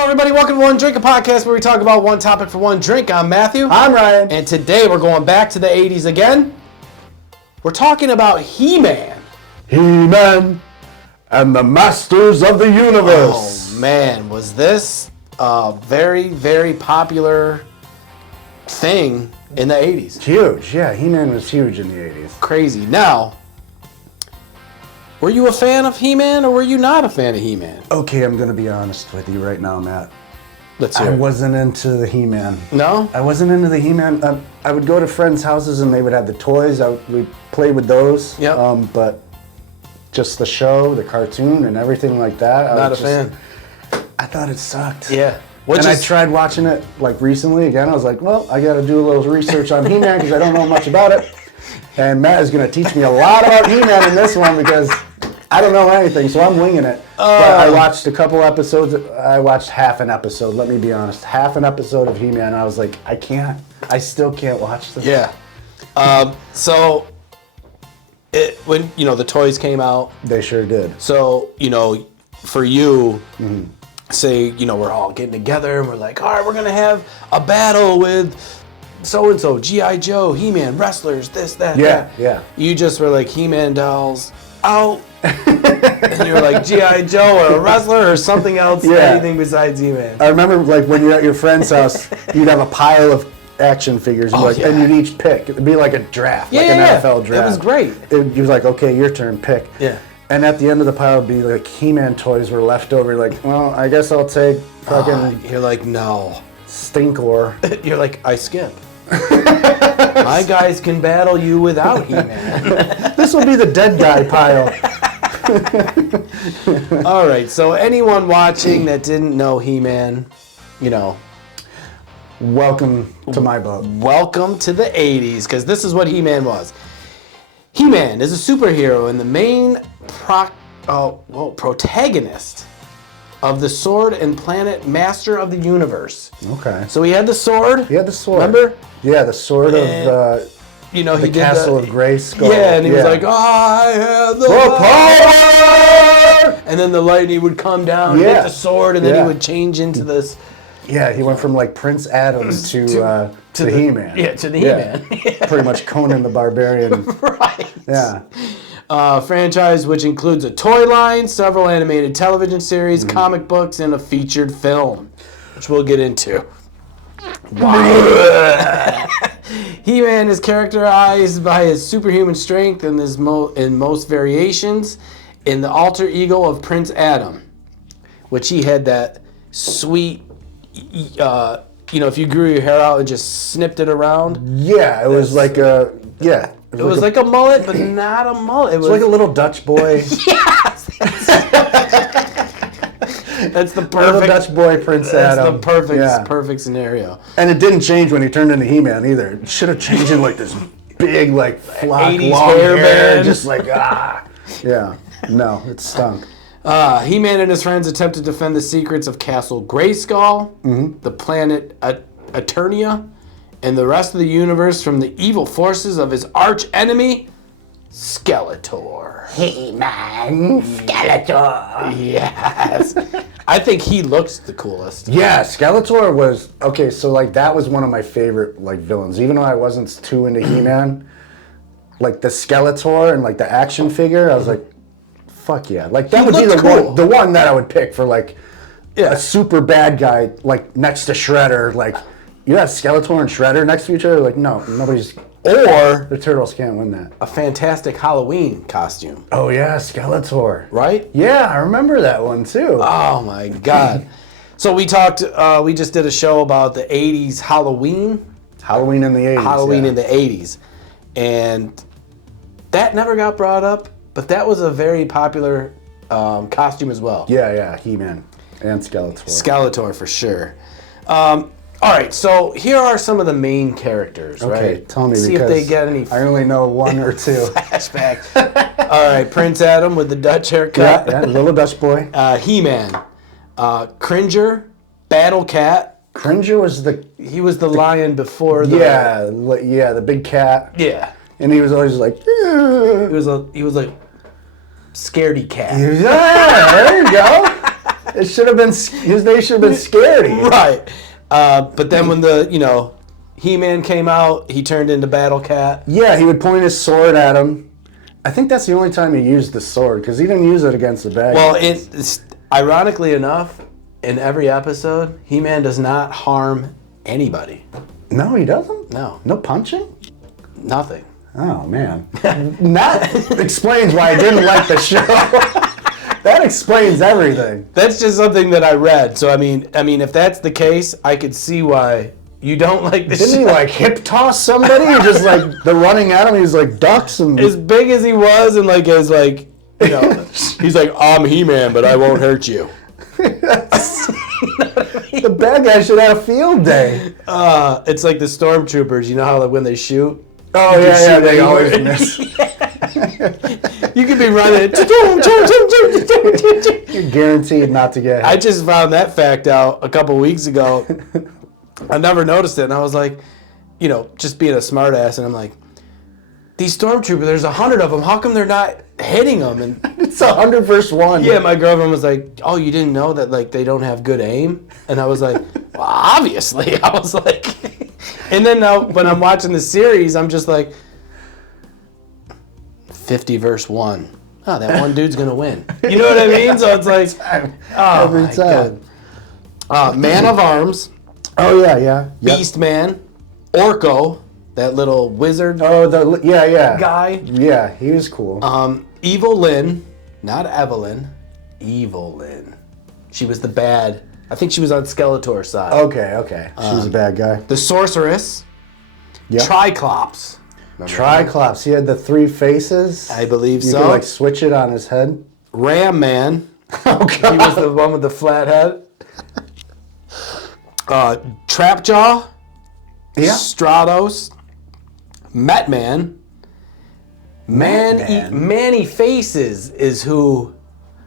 Hello, everybody. Welcome to One Drink, a podcast where we talk about one topic for one drink. I'm Matthew. I'm Ryan. And today we're going back to the 80s again. We're talking about HeMan. HeMan and the Masters of the Universe. Oh, man. Was this a very, very popular thing in the 80s? Huge. Yeah, HeMan was huge in the 80s. Crazy. Now, were you a fan of HeMan or were you not a fan of HeMan? Okay, I'm going to be honest with you right now, Matt. Let's hear I it. wasn't into the HeMan. No? I wasn't into the HeMan. I would go to friends' houses and they would have the toys. We'd play with those. Yep. But just the show, the cartoon, and everything like that. Not a fan. I thought it sucked. Yeah. I tried watching it like recently again. I was like, well, I got to do a little research on HeMan because I don't know much about it. And Matt is going to teach me a lot about HeMan in this one because I don't know anything, so I'm winging it. But I watched a couple episodes. I watched half an episode, let me be honest. Half an episode of HeMan. I was like, I still can't watch this. Yeah. So, when, the toys came out. They sure did. So, for you, say, we're all getting together and we're like, all right, we're going to have a battle with so-and-so, G.I. Joe, He-Man, wrestlers, this, that, that. Yeah. You just were like, He-Man dolls, out. And you were like, G.I. Joe or a wrestler or something else, anything besides He-Man. I remember like when you're at your friend's house, you'd have a pile of action figures, and you'd each pick. It'd be like a draft, like an NFL draft. It was great. You was like, okay, your turn, pick. Yeah. And at the end of the pile would be like He-Man toys were left over. You're like, well, I guess I'll take fucking You're like, no. Stinkor. You're like, I skip. My guys can battle you without He-Man. This will be the dead guy pile. All right, so anyone watching that didn't know He-Man, welcome to my boat. Welcome to the 80s, because this is what He-Man was. He-Man is a superhero and the main protagonist of the Sword and Planet Master of the Universe. Okay. So he had the sword. He had the sword. Remember? Yeah, the sword of the he did castle of Grayskull. Yeah, and he was like, I have the power! And then the lightning would come down and hit the sword, and then he would change into this. Yeah, he went from like Prince Adam to He-Man. Yeah, to the He-Man. Pretty much Conan the Barbarian. Right. Yeah. Franchise which includes a toy line, several animated television series, comic books, and a featured film, which we'll get into. Wow. He-Man is characterized by his superhuman strength and in most variations in the alter ego of Prince Adam, which he had that sweet, if you grew your hair out and just snipped it around. Yeah, it was like a, It was like a mullet, but not a mullet. It was like a little Dutch boy. Yes! That's the perfect little Dutch boy Prince Adam. That's the perfect scenario. And it didn't change when he turned into He-Man either. It should have changed in like this big, like, flock, 80s long hair, band. just like, Yeah. No, it stunk. He-Man and his friends attempt to defend the secrets of Castle Grayskull, the planet Eternia, and the rest of the universe from the evil forces of his arch enemy, Skeletor. He-Man, Skeletor. Yes. I think he looks the coolest. Yeah, Skeletor was, okay, so like that was one of my favorite like villains. Even though I wasn't too into He-Man, like the Skeletor and like the action figure, I was like, fuck yeah. Like that would be the one that I would pick for like a super bad guy, like next to Shredder. Like, you have Skeletor and Shredder next to each other? Like, no, nobody's... Or... The Turtles can't win that. A fantastic Halloween costume. Oh, yeah, Skeletor. Right? Yeah, I remember that one, too. Oh, my God. So we just did a show about the 80s Halloween. Halloween in the 80s. Halloween in the 80s. And that never got brought up, but that was a very popular costume as well. Yeah, He-Man and Skeletor. Skeletor, for sure. All right, so here are some of the main characters, right? Okay, tell me, see if they get any... I only know one or two. Flashbacks. All right, Prince Adam with the Dutch haircut. Yeah, little Dutch boy. He-Man. Cringer, Battle Cat. Cringer was He was the lion before the... Yeah, the big cat. Yeah. And he was always like... He was like scaredy cat. Yeah, there you go. It should have been his name should have been Scaredy. Right. But then when the He-Man came out, he turned into Battle Cat. Yeah, he would point his sword at him. I think that's the only time he used the sword because he didn't use it against the bad guys. It's ironically enough, in every episode, He-Man does not harm anybody. No, he doesn't? No. No punching? Nothing. Oh, man. That explains why I didn't like the show. That explains everything. That's just something that I read. So, I mean, if that's the case, I could see why you don't like the show. Didn't he, like, hip toss somebody? Or just, like, they're running at him, he's, like, ducks and... As big as he was and, like, as, like, he's like, I'm He-Man, but I won't hurt you. The bad guy should have a field day. It's like the stormtroopers. You know how like when they shoot? Oh yeah, they always miss. You could be running. You're guaranteed not to get hit. I just found that fact out a couple weeks ago. I never noticed it, and I was like, just being a smartass, and I'm like, these stormtroopers, there's 100 of them. How come they're not hitting them? And it's 100 versus 1. Yeah, my girlfriend was like, "Oh, you didn't know that like they don't have good aim?" And I was like, "Well, obviously." I was like, and then now when I'm watching the series, I'm just like, 50 versus 1. Oh, that one dude's gonna win. You know what I mean? So it's like, oh Every my time. God. Man of Arms. Oh yeah. Yep. Beast Man. Orko. That little wizard yeah. guy. Yeah, he was cool. Evil Lynn, not Evelyn, Evil Lynn. She was the bad. I think she was on Skeletor's side. Okay. She was a bad guy. The Sorceress. Yep. Triclops. Triclops. He had the 3 faces. I believe you so. You could like switch it on his head. Ram Man. Oh God. He was the one with the flat head. Trapjaw. Yeah. Stratos. Metman. Manny Faces is who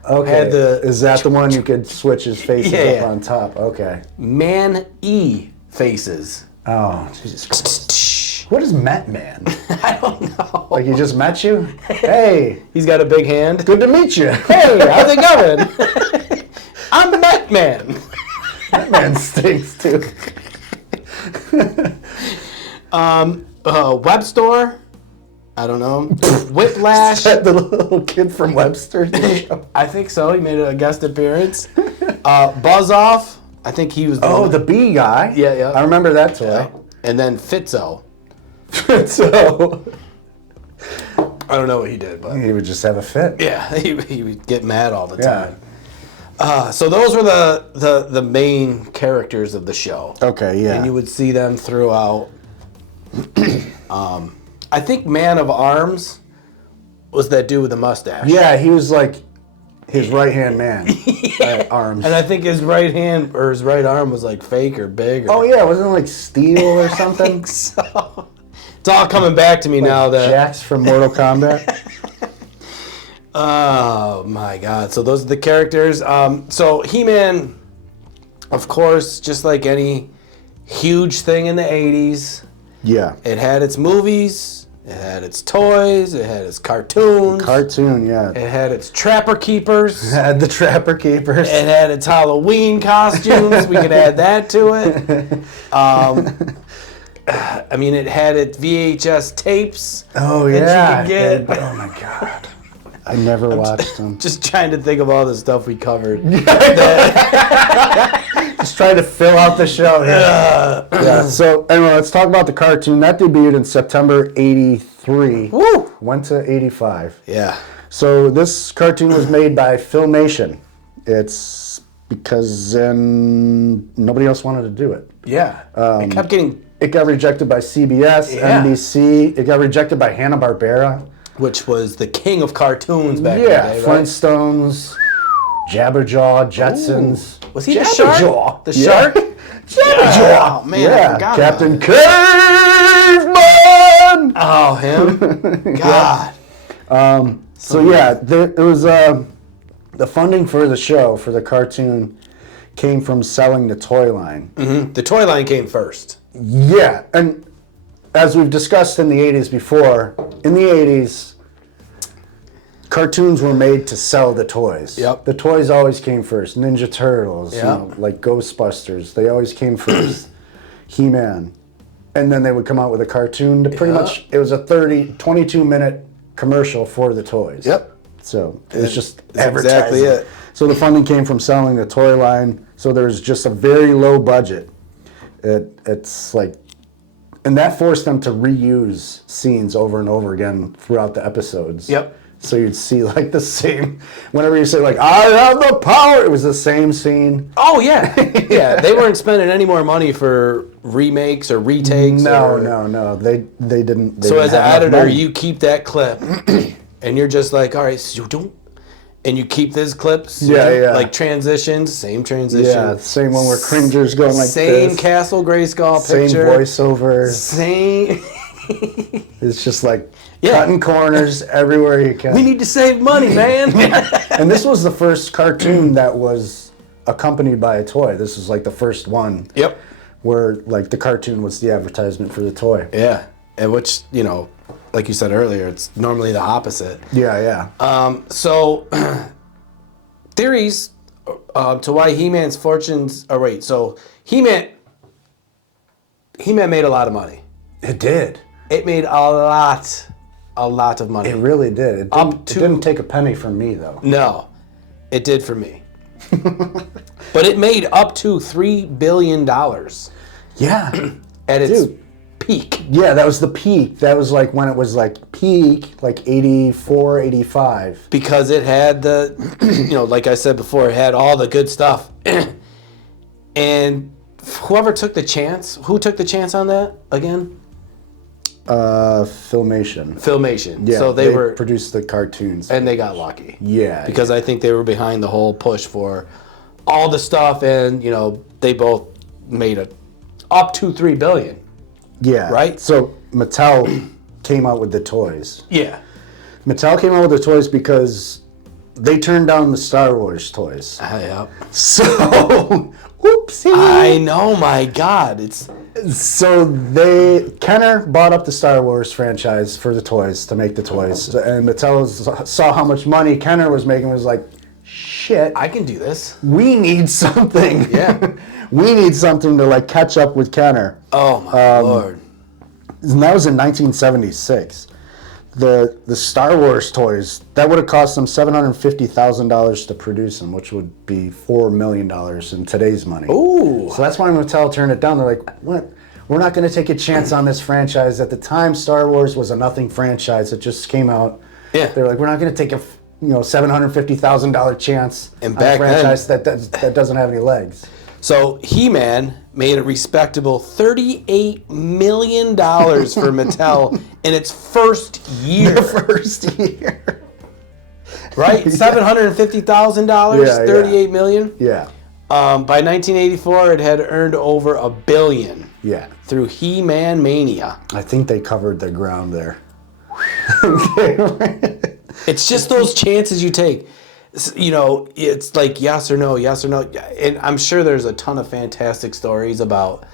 had the... Is that the one you could switch his faces up on top? Okay. Man-E Faces. Oh, Jesus Christ. What is Metman? I don't know. Like he just met you? Hey. He's got a big hand. Good to meet you. Hey, how's it going? I'm the Metman. Metman stinks too. Web Store. I don't know. Whiplash. Is that the little kid from Webster? I think so. He made a guest appearance. Buzz Off. I think he was the bee guy. Yeah. I remember that toy. Yeah. And then Fitzo. Fitzo. I don't know what he did, but he would just have a fit. Yeah, he would get mad all the time. So those were the main characters of the show. Okay, yeah. And you would see them throughout. I think Man of Arms was that dude with the mustache. Yeah, he was like his right-hand man. Arms. And I think his right hand or his right arm was like fake or big. Oh yeah, wasn't it like steel or something? I think so. It's all coming back to me like now that Jax from Mortal Kombat. Oh my God! So those are the characters. So He-Man, of course, just like any huge thing in the '80s. Yeah. It had its movies. It had its toys. It had its cartoons. Cartoon, yeah. It had its Trapper Keepers. It had the Trapper Keepers. It had its Halloween costumes. We could add that to it. I mean, it had its VHS tapes. Oh yeah. That you could get. Oh my God. I never watched them. Just trying to think of all the stuff we covered. Just trying to fill out the show here. Yeah. So anyway, let's talk about the cartoon. That debuted in September '83. Woo! Went to '85. Yeah. So this cartoon was made by Filmation. It's because nobody else wanted to do it. Yeah. It kept getting... It got rejected by CBS, NBC. It got rejected by Hanna-Barbera. Which was the king of cartoons back in the day, right? Flintstones, Jabberjaw, Jetsons. Ooh. Was he the shark? The shark? Jabberjaw! Oh, man, I forgot Captain Caveman! Oh, him? God. It was the funding for the show, for the cartoon, came from selling the toy line. Mm-hmm. The toy line came first. Yeah, and as we've discussed in the 80s before, in the 80s, cartoons were made to sell the toys. Yep. The toys always came first. Ninja Turtles, Yep. like Ghostbusters, they always came first. He-Man. And then they would come out with a cartoon to pretty much, it was a 22-minute commercial for the toys. Yep. So it was just That's advertising. exactly it. So the funding came from selling the toy line. So there's just a very low budget. It's like, and that forced them to reuse scenes over and over again throughout the episodes. Yep. So you'd see like the same, whenever you say like, I have the power, it was the same scene. Oh, yeah. Yeah, they weren't spending any more money for remakes or retakes. No. They didn't. They So didn't as an have enough editor, money. you keep that clip, and you're just like, all right, so don't, and you keep these clips. Yeah. Like transitions, same transition. Yeah, same one where Cringer's going like same this. Castle Grayskull Same picture. voiceover. Same. It's just like Yeah. cutting corners everywhere you can. We need to save money, man. And this was the first cartoon that was accompanied by a toy. This was like the first one. Yep. Where like the cartoon was the advertisement for the toy. Yeah, and which, like you said earlier, it's normally the opposite. Yeah. So, theories to why He-Man's fortunes. Oh wait, so He-Man made a lot of money. It did. It made a lot of money. It really did. It didn't take a penny from me though. No, it did for me. But it made up to $3 billion Yeah. at its Dude. peak. Yeah, that was the peak. That was like when it was like peak, like 84, 85. Because it had the, like I said before, it had all the good stuff. And who took the chance on that again? Filmation. Yeah, So they were, produced the cartoons. and they got lucky. Yeah. Because I think they were behind the whole push for all the stuff, and, they both made up to $3 billion. Yeah. Right? So Mattel came out with the toys. Yeah. Mattel came out with the toys because they turned down the Star Wars toys. Yep. So, oopsie. I know, my God. So Kenner bought up the Star Wars franchise for the toys, to make the toys. And Mattel saw how much money Kenner was making and was like, shit, I can do this. we need something. Yeah. We need something to like catch up with Kenner. Oh, my Lord. And that was in 1976. The Star Wars toys, that would have cost them $750,000 to produce them, which would be $4 million in today's money. Ooh. So that's why Mattel turned it down. They're like, what? We're not going to take a chance on this franchise. At the time, Star Wars was a nothing franchise. It just came out. Yeah. They're like, we're not going to take a $750,000 chance And on back a franchise that doesn't have any legs. So He-Man made a respectable $38 million for Mattel in its first year. The first year. Right? $750,000, Yeah, $38 million. Yeah. By 1984, it had earned over $1 billion Yeah. through He-Man Mania. I think they covered the ground there. It's just those chances you take. It's like yes or no. And I'm sure there's a ton of fantastic stories about,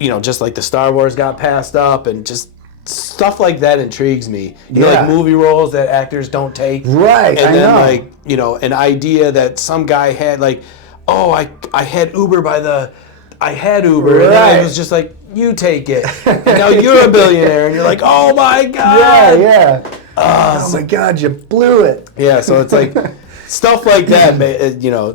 just like the Star Wars got passed up and just stuff like that intrigues me. Like movie roles that actors don't take. Right, And I then know. an idea that some guy had I had Uber I had Uber. Right. And then it was just like, you take it. And now you're a billionaire. And you're like, oh my God. Yeah. Oh my God, you blew it. Yeah, so it's like stuff like that,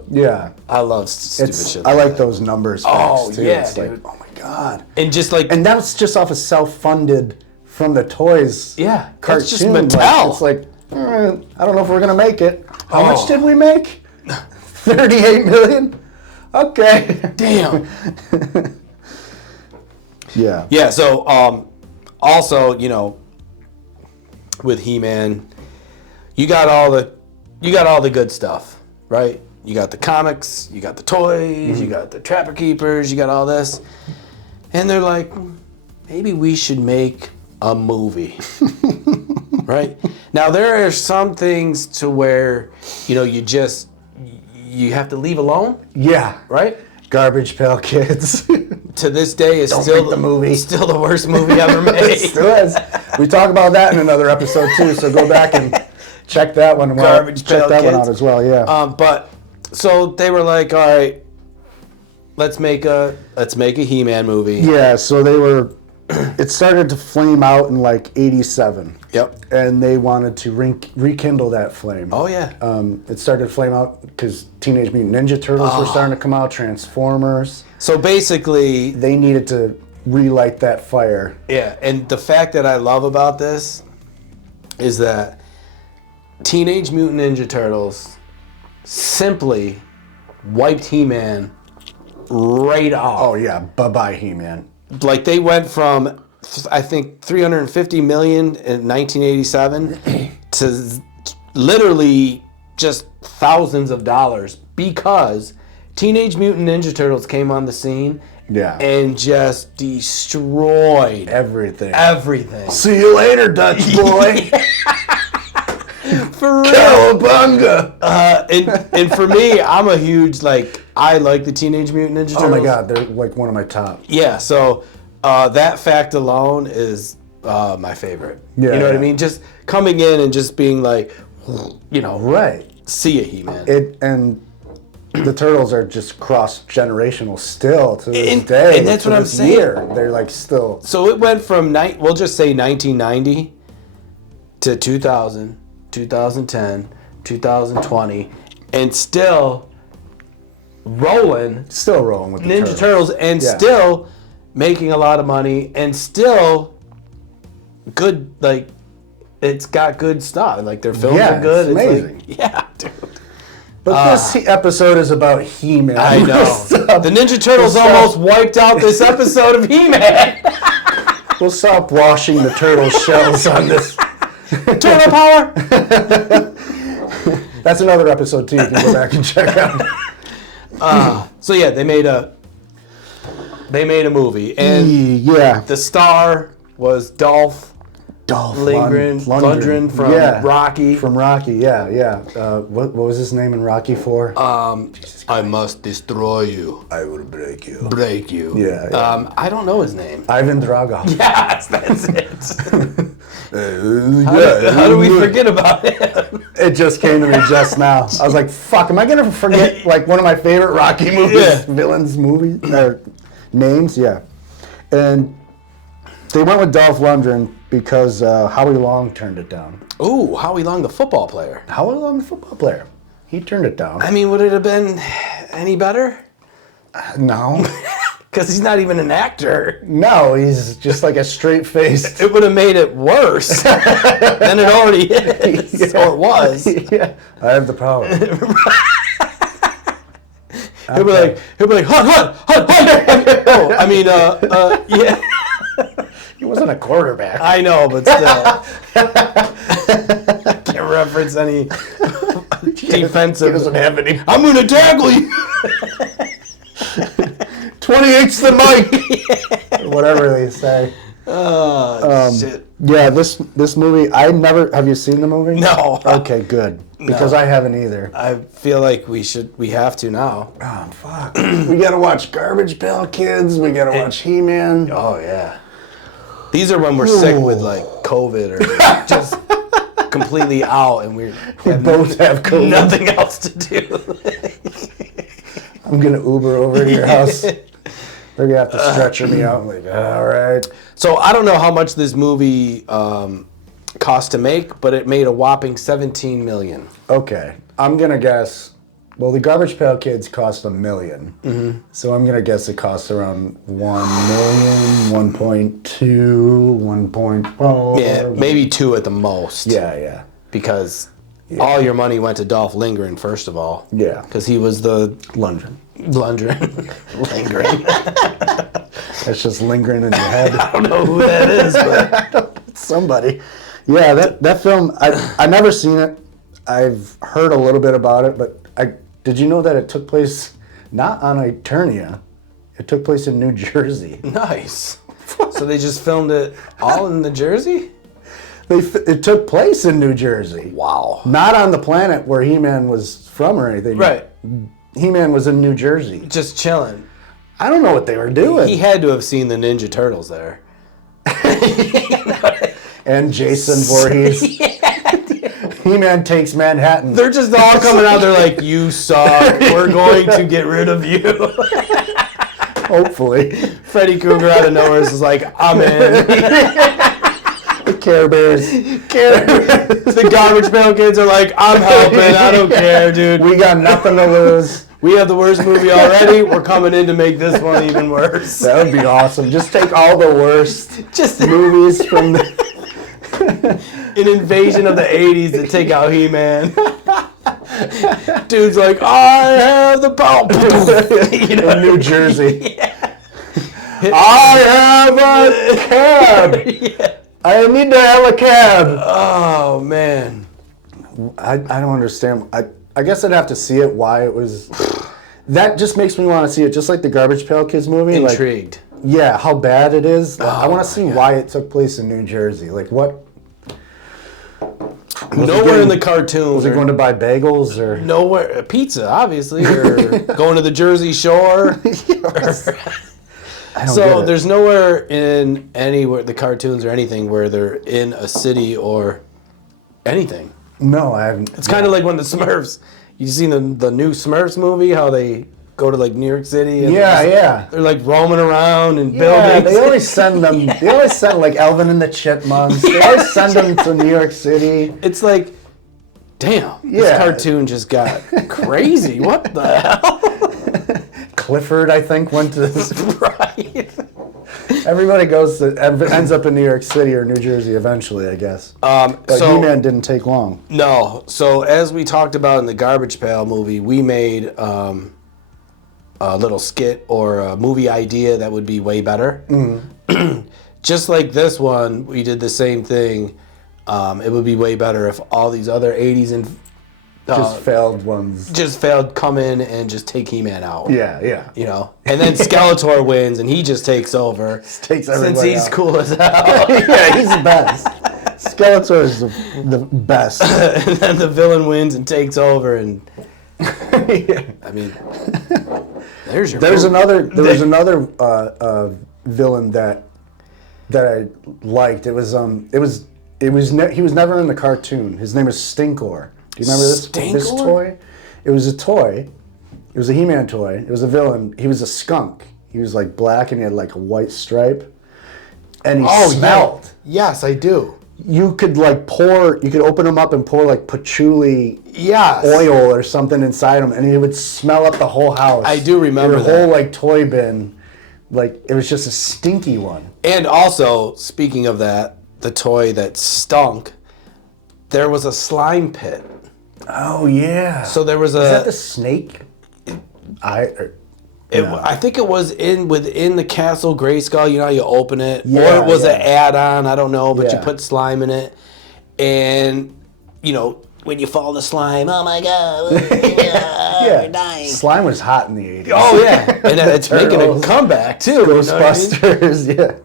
Yeah. I love stupid shit. I like those numbers facts Oh, too. yeah, It's dude. like, oh my God. And just like, And that was just off of self-funded from the toys. Yeah, Cartoon. that's just Mattel. It's like, I don't know if we're going to make it. How Oh. much did we make? 38 million? Okay. damn. Yeah. Yeah, so also, with He-Man, you got all the good stuff, right? You got the comics, you got the toys, you got the Trapper Keepers, you got all this. And they're like, maybe we should make a movie. Right? Now there are some things to where, you have to leave alone, Yeah. right? Garbage Pail Kids. To this day is Don't still make the movie. still the worst movie ever It made. still is. We talk about that in another episode too, so go back and Check that one. Garbage Check Pail that one Kids. out as well. Yeah. But so they were like, all right, let's make a He-Man movie. Yeah. So they were. It started to flame out in like '87. Yep. And they wanted to rekindle that flame. Oh yeah. It started to flame out because Teenage Mutant Ninja Turtles were starting to come out. Transformers. So basically, They needed to relight that fire. yeah. And the fact that I love about this is that Teenage Mutant Ninja Turtles simply wiped He-Man right off. Oh yeah. Bye bye, He-Man. Like they went from, I think, 350 million in 1987 to literally just thousands of dollars because Teenage Mutant Ninja Turtles came on the scene Yeah. and just destroyed Everything. everything. See you later, Dutch boy. For real. Cowabunga. And for me, I'm a huge, I like the Teenage Mutant Ninja Turtles. Oh my God, they're like one of my top. Yeah, so that fact alone is my favorite. Yeah, you know what I yeah. mean? Just coming in and just being like, Right. see ya, He-Man. And the Turtles are just cross-generational still to this And- day. and that's to what I'm this saying. year. They're like still. So it went from, we'll just say 1990 to 2000, 2010, 2020, and still rolling Still rolling with the Ninja Turtles and Yeah. still making a lot of money and still good, it's got good stuff. Like their films Yeah, are good. it's amazing. Yeah, dude. But this episode is about He-Man. I know. Stop. The Ninja Turtles We'll stop. almost wiped out this episode of He-Man. We'll stop washing the turtle shells on this. Turtle power. That's another episode too. You can go back and check out. So yeah, they made a movie, and Yeah. the star was Dolph Dolph Lundgren from Rocky. From Rocky, yeah. What was his name in Rocky 4? I must destroy you, I will break you. break you. Yeah. I don't know his name. Ivan Drago. Yes, that's it. Yeah. How do we forget about him? It just came to me just now. I was like, fuck, am I going to forget like one of my favorite Rocky movies? Yeah. Villains movie? Or names? Yeah. And they went with Dolph Lundgren because Howie Long turned it down. Ooh, Howie Long, the football player. Howie Long, the football player. He turned it down. I mean, would it have been any better? No. Because he's not even an actor. No, he's just like a straight-faced. It would have made it worse than it already is, or it was. Yeah, I have the power. He'll be like, hunt. Oh, I mean, yeah. He wasn't a quarterback. I know, but still. Can't reference any defensive. He doesn't have any. I'm going to tackle you. 28's the mic. Whatever they say. Oh, shit. Yeah, this movie, have you seen the movie? No. Okay, good. Because I haven't either. I feel like we have to now. Oh, fuck. We gotta watch Garbage Pail Kids. We gotta watch He-Man. Oh, yeah. These are when we're sick with, COVID or just completely out and we both have COVID. nothing else to do. I'm gonna Uber over to your house. They're gonna have to stretcher me out. I'm like, all right. So I don't know how much this movie cost to make, but it made a whopping $17 million. Okay. I'm gonna guess. Well, the Garbage Pail Kids cost $1 million. Mm-hmm. So I'm gonna guess it costs around 1 million, 1.2, 1.4. Yeah, maybe 2 at the most. Yeah. Because all your money went to Dolph Lundgren, first of all. Yeah. Because he was the Lundgren. Lundgren. That's just lingering in your head. I don't know who that is, but Somebody. Yeah, that film, I never seen it. I've heard a little bit about it, but did you know that it took place not on Eternia? It took place in New Jersey. nice. So they just filmed it all in New Jersey? It took place in New Jersey. Wow. Not on the planet where He-Man was from or anything. Right. He-Man was in New Jersey. Just chilling. I don't know what they were doing. He had to have seen the Ninja Turtles there. And Jason Voorhees. He-Man takes Manhattan. They're just all coming out. They're like, you suck. We're going to get rid of you. Hopefully. Freddy Krueger out of nowhere is like, I'm in. The Care Bears. The Garbage Pail Kids are like, I'm helping. I don't care, dude. We got nothing to lose. We have the worst movie already. We're coming in to make this one even worse. That would be awesome. Just take all the worst movies from the... An invasion of the 80s to take out He-Man. Dude's like, I have the power. You know? In New Jersey. Yeah. I have a cab. Yeah. I need to have a cab. Oh, man. I don't understand. I guess I'd have to see it, why it was... That just makes me want to see it, just like the Garbage Pail Kids movie. Intrigued. Like, yeah, how bad it is. Oh, I want to see why it took place in New Jersey. Like, what... Nowhere in the cartoon. Was he going to buy bagels or... Nowhere. Pizza, obviously. Or going to the Jersey Shore. So there's nowhere in anywhere, the cartoons or anything, where they're in a city or anything. No, I haven't. It's kind of like when the Smurfs, you seen the new Smurfs movie, how they go to like New York City and they're like roaming around and buildings. They always send them, like Alvin and the Chipmunks. They always send them to New York City. It's like, damn, this cartoon just got crazy. What the hell? Clifford, I think, went to this. Right. Everybody ends up in New York City or New Jersey eventually, I guess. But so He-Man didn't take long. No. So as we talked about in the Garbage Pail movie, we made a little skit or a movie idea that would be way better. Mm-hmm. Just like this one, we did the same thing. It would be way better if all these other 80s and failed ones. Just failed, come in and just take He-Man out. Yeah. You know? And then Skeletor wins and he just takes over. Takes everybody since he's out. cool as hell. Yeah, he's the best. Skeletor is the best. And then the villain wins and takes over and... I mean... There was another villain that I liked. He was never in the cartoon. His name is Stinkor. Do you remember this toy? It was a toy. It was a He-Man toy. It was a villain. He was a skunk. He was like black and he had like a white stripe. And he smelled. Yeah. Yes, I do. You could open him up and pour like patchouli oil or something inside him, and it would smell up the whole house. I do remember that. Your whole like toy bin, like it was just a stinky one. And also, speaking of that, the toy that stunk, there was a slime pit. Oh yeah. So there was Is that the snake? I think it was within the castle Grayskull. You know how you open it, yeah, or it was an add-on. I don't know, but you put slime in it, and you know when you fall in the slime, oh my god, we're dying. Slime was hot in the 80s. Oh yeah, and it's making a comeback too. Ghostbusters, yeah.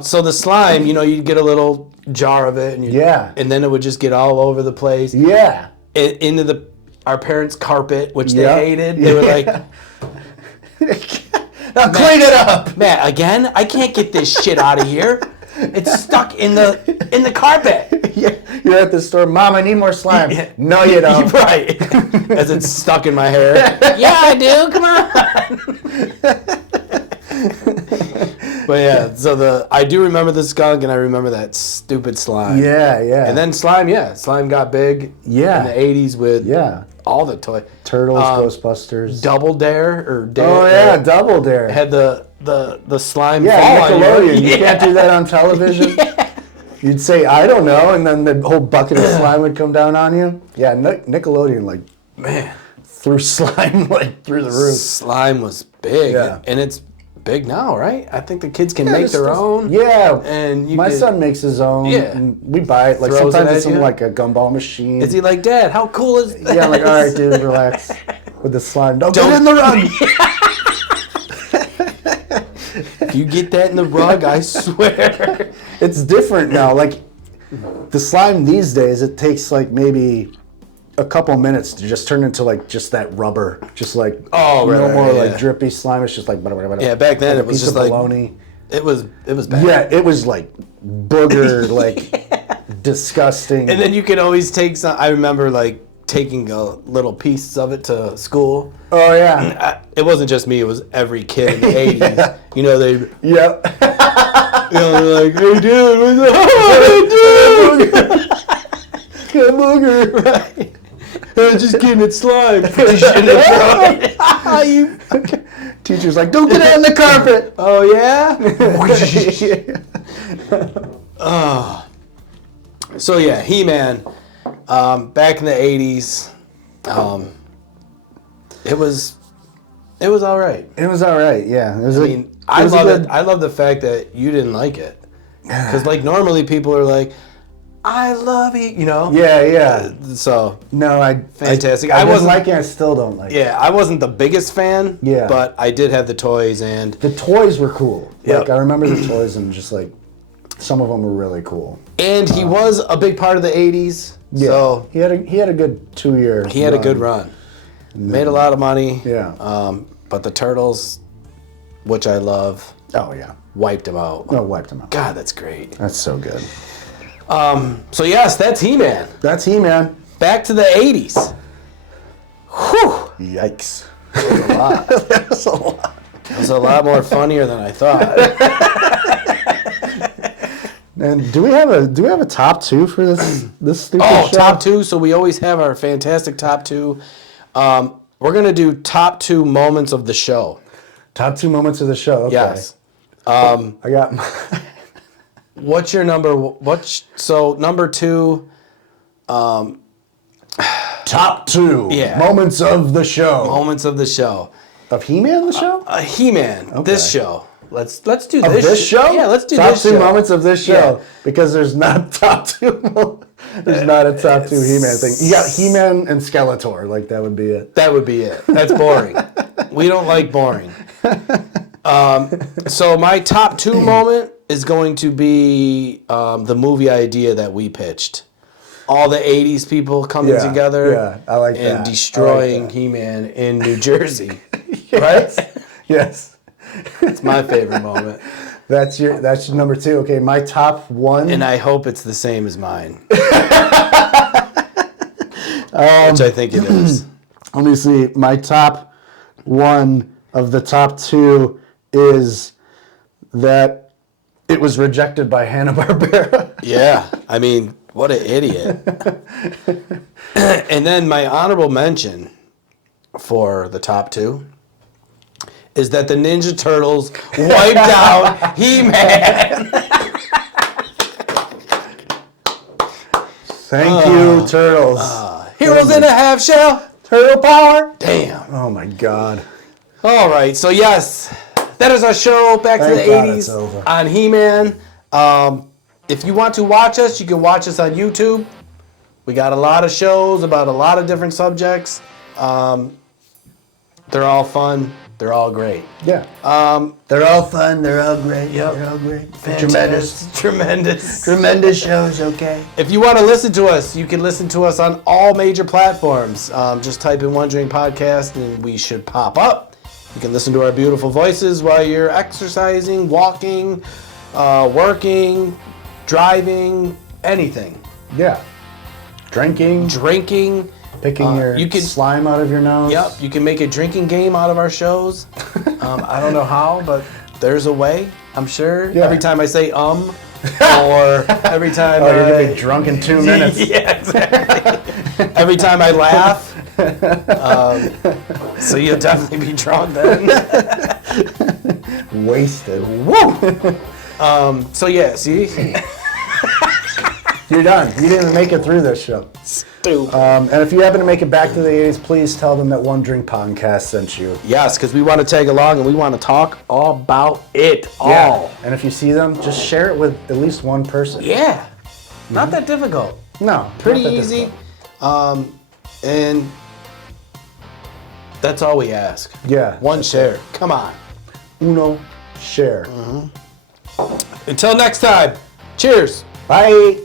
So the slime, you'd get a little jar of it, and and then it would just get all over the place. Yeah. Into our parents' carpet, which they hated. They were like, now clean it up, Matt. Again, I can't get this shit out of here. It's stuck in the carpet. Yeah, you're at the store, Mom. I need more slime. Yeah. No, you don't. Right. As it's stuck in my hair. Yeah, I do. Come on. But yeah, so I do remember the skunk, and I remember that stupid slime. Yeah. And then slime got big. Yeah. In the 80s with all the toys. Turtles, Ghostbusters. Double Dare Double Dare. Had the slime fall Nickelodeon. on you. You can't do that on television. Yeah. You'd say, I don't know, and then the whole bucket of slime would come down on you. Yeah, Nickelodeon, threw slime, through the roof. Slime was big, and it's big now, right? I think the kids can make their own. Yeah, and my son makes his own. Yeah, and we buy it. Sometimes it's in a gumball machine. Is he like, Dad? How cool is that? Yeah, I'm all right, dude, relax with the slime. Don't get it in the rug. If you get that in the rug, I swear. It's different now. The slime these days, it takes maybe a couple minutes to just turn into just that rubber, just no more drippy slime. It's just yeah. Back then it was just bologna. It was bad. Yeah, it was boogered disgusting. And then you could always take some. I remember like taking little pieces of it to school. Oh yeah. It wasn't just me; it was every kid in the '80s. Yeah. You know they. Yep. They're like, "Hey, dude, what's up? Dude, booger." Right. Just kidding, it's slime. Teacher's like, don't get out on the carpet. Oh yeah. So yeah, He-Man. Back in the '80s, it was all right. It was all right. Yeah. I love it. I love the fact that you didn't like it, because like normally people are like, I love it, you know. Yeah. So no, fantastic. I wasn't like it. I still don't like it. Yeah, I wasn't the biggest fan. Yeah. But I did have the toys, and the toys were cool. Yep. Like I remember the toys, and just like some of them were really cool. And he was a big part of the '80s. Yeah. So he had a good 2 years. He had a good run. Made a lot of money. Yeah. But the Turtles, which I love. Oh yeah. Wiped him out. No, wiped him out. God, that's great. That's so good. So yes, that's He-Man. That's He-Man. Back to the '80s. Whew. Yikes. That was a lot. That was a lot. It was a lot more funnier than I thought. And do we have a top two for this stupid show? Top two. So we always have our fantastic top two. We're gonna do top two moments of the show. Top two moments of the show. Okay. Yes. I got. What's your number? Number two? Top two. Yeah. Moments of the show. Moments of the show. Of He-Man, the show? He-Man. Okay. This show. Let's do Of this show. Yeah, let's do top this two show. moments of this show, Yeah. because there's not top two. There's not a top two He-Man thing. You got He-Man and Skeletor. Like that would be it. That would be it. That's boring. We don't like boring. So my top two moment is going to be the movie idea that we pitched. All the '80s people coming together, Yeah, I like that. and destroying He-Man in New Jersey. Right? Yes. It's my favorite moment. That's your number two. Okay, my top one. And I hope it's the same as mine. Which I think it is. Let me see. My top one of the top two is that it was rejected by Hanna-Barbera. Yeah. I mean, what an idiot. And then my honorable mention for the top two is that the Ninja Turtles wiped out He-Man. Thank you, Turtles. Heroes in a half shell. Turtle power. Damn. Oh my God. All right, so yes, that is our show back to the Thank God 80s it's over. on He-Man. If you want to watch us, you can watch us on YouTube. We got a lot of shows about a lot of different subjects. They're all fun. They're all great. Yeah. They're all fun. They're all great. Yep. They're all great. Tremendous. Tremendous shows. Okay. If you want to listen to us, you can listen to us on all major platforms. Just type in One Drink Podcast and we should pop up. You can listen to our beautiful voices while you're exercising, walking, working, driving, anything. Yeah. Drinking. Picking your slime out of your nose. Yep, you can make a drinking game out of our shows. I don't know how, but there's a way, I'm sure. Yeah. Every time I say or every time you're going to be drunk in 2 minutes. Yeah, exactly. Every time I laugh. So you'll definitely be drunk then. Wasted. Woo! So yeah, see? You're done. You didn't make it through this show. Stupid. And if you happen to make it back to the 80s, please tell them that One Drink Podcast sent you. Yes, because we want to tag along and we want to talk all about it all. Yeah. And if you see them, just share it with at least one person. Yeah. Not that difficult. No. Pretty not that easy. difficult. And that's all we ask. Yeah. One share. Come on. Uno, share. Until next time. Cheers. Bye.